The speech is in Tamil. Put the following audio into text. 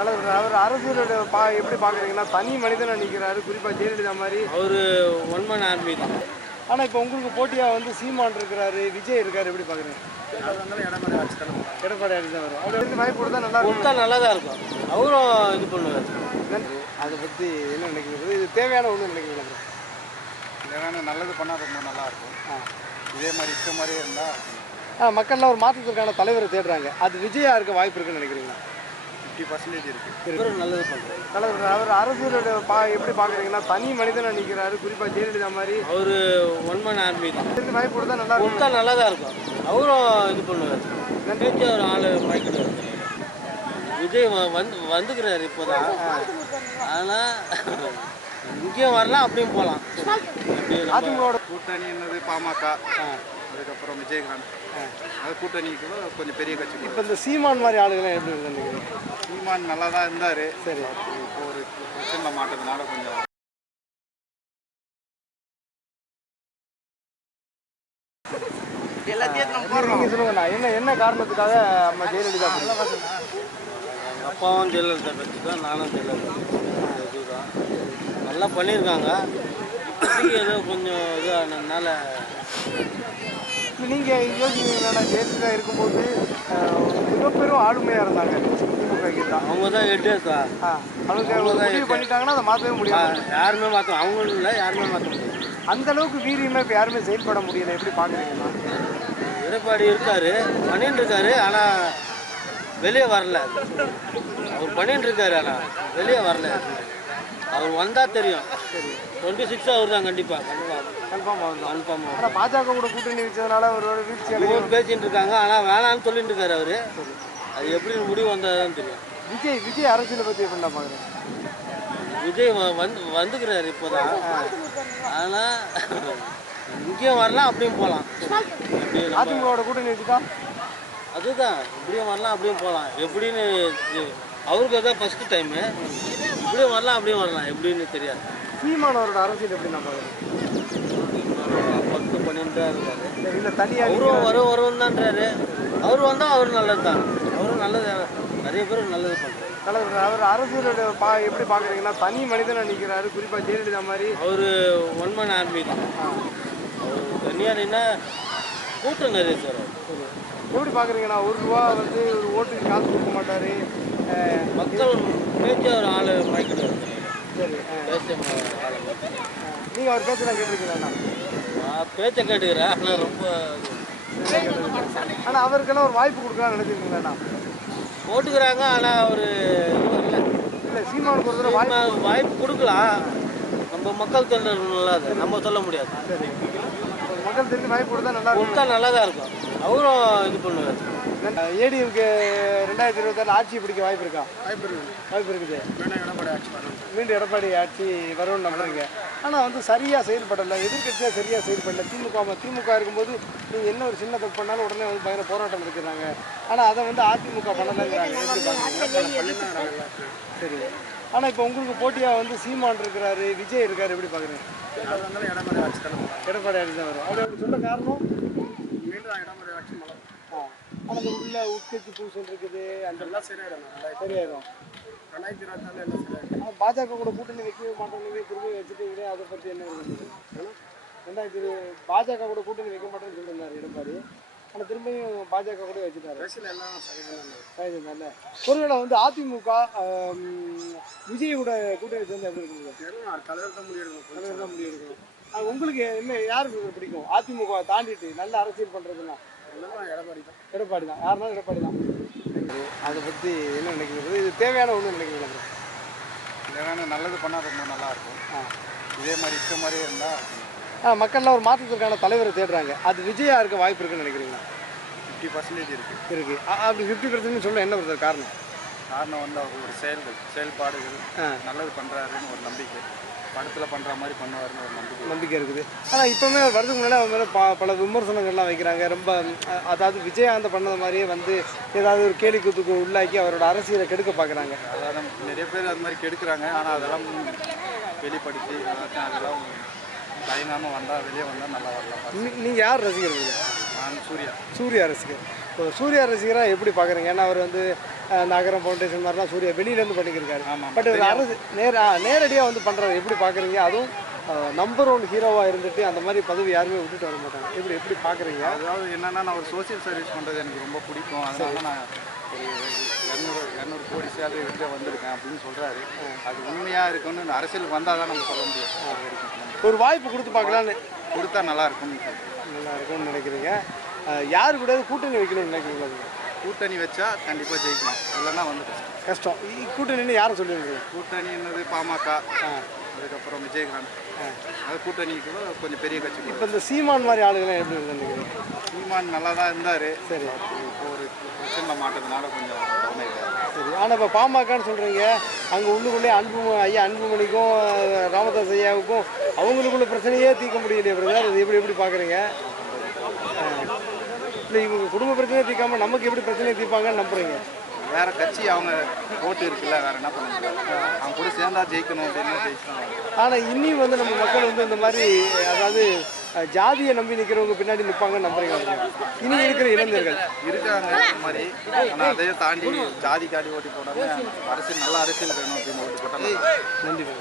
தலைவர் அவர் அரசியலோட எப்படி பார்க்குறீங்கன்னா தனி மனிதனை நிற்கிறாரு, குறிப்பாக ஜெயலலிதா மாதிரி. அவர் ஒன் மேன் ஆர்மி தான். ஆனால் இப்போ உங்களுக்கு போட்டியாக வந்து சீமான் இருக்கிறாரு, விஜய் இருக்காரு, எப்படி பார்க்குறீங்க? எடப்பாடி ஆட்சி தான் வரும். அவர் வந்து வாய்ப்பு கொடுத்தா நல்லா இருக்கும். கொடுத்தா நல்லா தான் இருக்கும். அவரும் இது பண்ணுவார். அதை பற்றி என்ன நினைக்கிறது? இது தேவையான ஒன்று நினைக்கிறீங்க? தேவையான நல்லது பண்ணால் ரொம்ப நல்லாயிருக்கும். இதே மாதிரி இருக்க மாதிரியே இருந்தால் மக்கள்லாம் ஒரு மாற்றத்திற்கான தலைவரை தேடுறாங்க. அது விஜயா இருக்க வாய்ப்பு இருக்குன்னு நினைக்கிறீங்களா? 50% இருக்குது. நல்லது பண்ணுறாரு. தலைவர் அவர் அரசியலோட எப்படி பார்க்குறீங்கன்னா தனி மனிதனை நிற்கிறாரு, குறிப்பாக ஜெயலலிதா மாதிரி. அவர் ஒன் மேன் ஆர்மி தான். வாய்ப்பு கொடுத்தா நல்லா இருக்கும். கொடுத்தா நல்லா தான் இருக்கும். அவரும் இது பண்ணுவார். பேச்சு ஒரு ஆள் மயக்கிடுவார். விஜய் வந்துக்கிறாரு இப்போதான். ஆனால் இங்கேயும் வரலாம், அப்படியும் போகலாம். அதிமுக கூட்டணி என்னது பாமக, அதுக்கப்புறம் விஜயகாந்த், அது கூட்டணிக்கு கொஞ்சம் பெரிய கட்சி. இப்போ இந்த சீமான் மாதிரி ஆளுகள்லாம் எப்படி இருக்குன்னு சீமான் நல்லா தான் இருந்தார். சரி, இப்போ ஒரு பிரச்சனை மாட்டதுனால கொஞ்சம் நீங்கள் சொல்லுங்கண்ணா, என்ன காரணத்துக்காக நம்ம ஜெயலலிதா? அப்பாவும் ஜெயலலிதா கட்சி தான், நானும் ஜெயலலிதா இதுதான். நல்லா பண்ணியிருக்காங்க. இப்போதைக்கு ஏதோ கொஞ்சம் இது ஆனதுனால. நீங்கள் யோசிக்கிறீங்களா, ஜெயலலிதா இருக்கும்போது மிகப்பெரும் ஆளுமையாக இருந்தாங்க திமுக தான். அவங்க தான் ஹெட்டு சார். அவங்க முடிவு பண்ணிட்டாங்கன்னா அதை மாற்றவே முடியாது. யாருமே மாற்ற, அவங்களும் இல்லை, யாருமே மாற்ற முடியாது. அந்த அளவுக்கு வீரியமாக இப்போ யாருமே செயல்பட முடியல. எப்படி பார்க்குறீங்கன்னா? எடப்பாடி இருக்காரு, பண்ணிட்டு இருக்காரு, ஆனால் வெளியே வரல. அவர் பண்ணிட்டு இருக்காரு, ஆனால் வெளியே வரல. அவர் வந்தால் தெரியும். 26 அவர் தான் கண்டிப்பாக கன்ஃபார்ம் ஆகும். கன்ஃபார்ம் ஆகும். ஆனால் பாஜக கூட கூட்டணி வச்சதுனால ஒரு வீழ்ச்சி பேசிட்டு இருக்காங்க, ஆனால் வேணான்னு சொல்லிட்டு இருக்காரு அவரு. அது எப்படி முடிவு வந்தாதான் தெரியும். விஜய் அரசியலை பற்றி எப்படி நான் பார்க்குறேன்? விஜய் வந்துக்கிறாரு இப்போதான். ஆனால் இங்கேயும் வரலாம், அப்படியும் போகலாம். அதிமுக கூட்டணி வச்சுட்டா அதுதான், இப்படியும் வரலாம், அப்படியும் போகலாம். எப்படின்னு அவருக்கு தான் ஃபஸ்ட்டு டைமு. இப்படியும் வரலாம், அப்படியும் வரலாம், எப்படின்னு தெரியாது. சீமானவரோட அரசியல் எப்படி நான் பார்க்குறேன்? 10 12 இருக்காரு. இல்லை தனியாக அவரும் வருவோம் தான்றாரு. அவர் வந்தால் அவர் நல்லது தான். அவரும் நல்லது, நிறைய பேர் நல்லது பண்ணுறாரு. தலைவர் அவர் அரசியலோட எப்படி பார்க்குறீங்கன்னா தனி மனிதனை நிற்கிறாரு, குறிப்பாக ஜெயலலிதா மாதிரி. அவர் ஒன் மேன் ஆர்மி தான். அவர் தனியார்னா கூட்டம் நிறைய சார். எப்படி பார்க்குறீங்கன்னா, ₹1 வந்து ஒரு ஓட்டுக்கு காசு கொடுக்க மாட்டார், மக்கள் பேச்சு ஒரு ஆள் மயக்கிடுவார். சரி, பேச்ச ஆளை. நீங்கள் அவர் பேச்செல்லாம் கேட்டிருக்கீங்களா? பேச்சை கேட்டுக்கிறேன், ஆனால் ரொம்ப. ஆனால் அவருக்கெல்லாம் ஒரு வாய்ப்பு கொடுக்கலாம்னு நினைச்சிருக்கீங்களா? போட்டுக்கிறாங்க, ஆனால் அவர் இல்லை சீமானுக்கு ஒரு வாய்ப்பு கொடுக்கலாம். நம்ம மக்கள் தொண்டர்களா அது நம்ம சொல்ல முடியாது. சரி, மக்கள் தெரிஞ்சு வாய்ப்பு கொடுத்தா நல்லா கொடுத்தா நல்லா தான் இருக்கும். அவரும் இது பண்ணுவார். ஏடிஎம்கே 2026 ஆட்சி பிடிக்க வாய்ப்பு இருக்கா? வாய்ப்பு இருக்குது. மீண்டும் எடப்பாடி ஆட்சி வரும்னு நம்புறீங்க. ஆனால் வந்து சரியாக செயல்படலை, எதிர்கட்சியாக சரியாக செயல்படலை. திமுக இருக்கும்போது நீங்கள் என்ன ஒரு சின்ன தப்பு பண்ணாலும் உடனே வந்து பயங்கர போராட்டம் இருக்கிறாங்க. ஆனால் அதை வந்து அதிமுக பண்ணலைங்கிறாங்க. சரி, ஆனால் இப்போ உங்களுக்கு போட்டியாக வந்து சீமான் இருக்கிறாரு, விஜய் இருக்காரு, எப்படி பார்க்குறீங்க? எடப்பாடி ஆட்சி தான் வரும். அப்படி அப்படி சொல்ல காரணம் ஆனால் அந்த உள்ள உட்கட்சி பூசல் இருக்குது, அந்த எல்லாம் சரியாயிடும். பாஜக கூட கூட்டணி வைக்கவே மாட்டோம் திரும்பி வச்சுட்டு அதை பற்றி என்ன இருக்குது? பாஜக கூட கூட்டணி வைக்க மாட்டேன்னு சொல்லியிருந்தார் எடப்பாடி. ஆனால் திரும்பியும் பாஜக கூட வச்சுட்டாரு. சரிதானே? ஒருவேளை வந்து அதிமுக விஜயோட கூட்டணி சேர்ந்து எப்படி இருக்குது? தலைவர் தான் முடிவு எடுக்கணும். உங்களுக்கு என்ன யார் பிடிக்கும்? அதிமுக தாண்டிட்டு நல்ல அரசியல் பண்ணுறதுன்னா எடப்பாடி தான். யாருனாலும் எடப்பாடி தான். அதை பற்றி என்ன நினைக்கிறது? இது தேவையான ஒன்று நினைக்கிறீங்களா? தேவையான நல்லது பண்ணால் ரொம்ப நல்லாயிருக்கும். இதே மாதிரி இருக்க மாதிரியே இருந்தால் மக்கள்லாம் ஒரு மாற்றத்திற்கான தலைவரை தேடுறாங்க. அது விஜயா இருக்க வாய்ப்பு இருக்குன்னு நினைக்கிறீங்களா? 50% இருக்குது. அப்படி 50% சொல்ல என்ன வருது காரணம்? வந்து அவர் ஒரு செயல்பாடுகள் நல்லது பண்ணுறாருன்னு ஒரு நம்பிக்கை. படத்தில் பண்ணுற மாதிரி பண்ணுவாருன்னு ஒரு நம்பிக்கை இருக்குது. ஆனால் இப்போவுமே வருதுக்கு முன்னாடி அவர் மேலே பல விமர்சனங்கள்லாம் வைக்கிறாங்க. ரொம்ப அதாவது விஜயகாந்த் பண்ணது மாதிரியே வந்து ஏதாவது ஒரு கேலி கூத்துக்கு உள்ளாக்கி அவரோட அரசியலை கெடுக்க பார்க்குறாங்க. அதாவது நிறைய பேர் அது மாதிரி கெடுக்கிறாங்க. ஆனால் அதெல்லாம் வெளிப்படுத்தி அதெல்லாம் தயங்காமல் வந்தால் வெளியே வந்தால் நல்லா வரலாம். நீங்கள் யார் ரசிகர்கள்? நான் சூர்யா ரசிகர். இப்போ சூர்யா ரசிகராக எப்படி பார்க்குறீங்க? ஏன்னா அவர் வந்து நகரம் ஃபவுண்டேஷன் மாதிரிலாம் சூர்யா வெளியிலேருந்து பண்ணிக்கிருக்காரு. ஆமாம். பட் ஒரு அரசு நேரடியாக வந்து பண்ணுறாரு, எப்படி பார்க்குறீங்க? அதுவும் நம்பர் 1 ஹீரோவாக இருந்துட்டு அந்த மாதிரி பதவி யாருமே விட்டுட்டு வர மாட்டாங்க. எப்படி பார்க்குறீங்க? அதாவது என்னென்னா, நான் ஒரு சோசியல் சர்வீஸ் பண்ணுறது எனக்கு ரொம்ப பிடிக்கும். அதனால நான் ஒரு 200 கோடி சேலரி விட்டு வந்திருக்கேன் அப்படின்னு சொல்கிறாரு. அது உண்மையாக இருக்குன்னு அரசியலுக்கு வந்தால் தான் நம்ம சொல்ல முடியும். அது வரைக்கும் ஒரு வாய்ப்பு கொடுத்து பார்க்கலான்னு கொடுத்தா நல்லா இருக்கும்னு நல்லா இருக்கும்னு நினைக்கிறீங்க. யாரு கூட கூட்டணி வைக்கணும்னு நினைக்கிறீங்களா? கூட்டணி வச்சா கண்டிப்பாக ஜெயிக்கலாம், இல்லைன்னா வந்து கஷ்டம். கூட்டணின்னு யாரை சொல்லுவீங்க? கூட்டணி என்னது பாமக, அதுக்கப்புறம் விஜயகாந்த், அது கூட்டணிக்குள்ள கொஞ்சம் பெரிய கட்சி. இப்போ இந்த சீமான் மாதிரி ஆளுகள்லாம் எப்படி நினைக்கிறீங்க? சீமான் நல்லா தான் இருந்தார். சரி, இப்போ ஒரு பிரச்சனை மாட்டதுனால கொஞ்சம் டவுன் ஆகிட்டார். சரி. ஆனால் இப்போ பாமகன்னு சொல்கிறீங்க, அங்கே உள்ளுக்குள்ளே அன்புமணிக்கும் ராமதாஸ் ஐயாவுக்கும் அவங்களுக்குள்ள பிரச்சனையே தீர்க்க முடியலையே பிரதர். அது எப்படி பார்க்குறீங்க? இல்லை, இவங்க குடும்ப பிரச்சனையை தீர்க்காமல் நமக்கு எப்படி பிரச்சனையை தீர்ப்பாங்கன்னு நம்புறீங்க? வேற கட்சி அவங்க ஓட்டு இருக்குல்ல, வேற என்ன பண்ண முடியும்? அவங்க கூட சேர்ந்தா ஜெயிக்கணும் அப்படின்னு ஜெயிச்சாங்க. ஆனால் இன்னும் வந்து நம்ம மக்கள் வந்து இந்த மாதிரி, அதாவது ஜாதியை நம்பி நிற்கிறவங்க பின்னாடி நிற்பாங்கன்னு நம்புறீங்க? இனி இருக்கிற இளைஞர்கள் இருக்காங்க இந்த மாதிரி. ஆனால் அதையும் தாண்டி ஜாதி காடி ஓட்டி போடாமல் அரசியல் நல்ல அரசியல் வேணும் அப்படின்னு ஓட்டு போட்டாங்க. நன்றி.